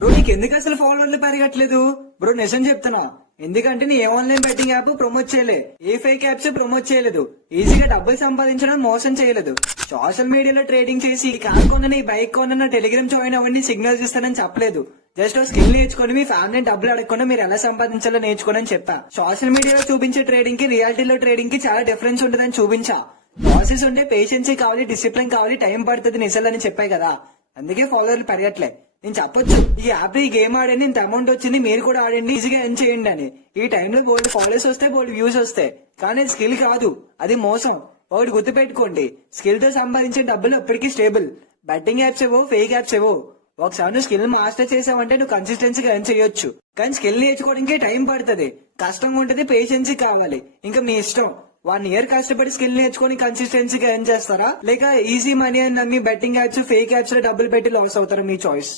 Bro నీకు ఎందుకు అసలు ఫాలోవర్లు పెరగట్లేదు బ్రో? నిజం చెప్తున్నా, ఎందుకంటే నీ ఏ ఆన్లైన్ బెట్టింగ్ యాప్ ప్రమోట్ చేయలే, ఏ ఫేక్ యాప్స్ ప్రమోట్ చేయలేదు, ఈజీగా డబ్బులు సంపాదించడం మోసం చేయలేదు. సోషల్ మీడియాలో ట్రేడింగ్ చేసి ఈ కార్ కొన్న ఈ బైక్ కొన్న టెలిగ్రామ్ జాయిన్ అవ్వండి సిగ్నల్స్ ఇస్తానని చెప్పలేదు. జస్ట్ స్కిల్ నేర్చుకుని మీ ఫ్యామిలీని డబ్బులు అడగకుండా మీరు ఎలా సంపాదించాలో నేర్చుకోనని చెప్పా. సోషల్ మీడియాలో చూపించే ట్రేడింగ్ కి రియాలిటీలో ట్రేడింగ్ కి చాలా డిఫరెన్స్ ఉంటుందని చూపించా. ప్రాసెస్ ఉంటే పేషెన్సీ కావాలి, డిసిప్లిన్ కావాలి, టైం పడుతుంది నిజాలని చెప్పాయి కదా, అందుకే ఫాలోవర్లు పెరగట్లే. నేను చెప్పొచ్చు ఈ యాప్ ఈ గేమ్ ఆడండి, ఇంత అమౌంట్ వచ్చింది, మీరు కూడా ఆడండి, ఈజీగా ఎర్న్ చేయండి అని. ఈ టైంలో బోల్డ్ ఫాలోవర్స్ వస్తే బోల్డ్ వ్యూస్ వస్తాయి, కానీ అది స్కిల్ కాదు, అది మోసం. ఒకటి గుర్తుపెట్టుకోండి, స్కిల్ తో సంపాదించే డబ్బులు ఎప్పటికీ స్టేబుల్. బెట్టింగ్ యాప్స్ ఏవో, ఫేక్ యాప్స్ ఏవో. ఒకసారి నువ్వు స్కిల్ మాస్టర్ చేసావంటే నువ్వు కన్సిస్టెన్సీగా ఎర్న్ చేయొచ్చు, కానీ స్కిల్ నేర్చుకోవడానికి టైం పడుతుంది, కష్టంగా ఉంటుంది, పేషెన్సీ కావాలి. ఇంకా మీ ఇష్టం. 1 year కష్టపడి స్కిల్ నేర్చుకుని కన్సిస్టెన్సీగా ఎర్న్ చేస్తారా, లేక ఈజీ మనీ అని నమ్మి బెట్టింగ్ యాప్స్, ఫేక్ యాప్స్ లో డబ్బులు పెట్టి లాస్ అవుతారా? మీ చాయిస్.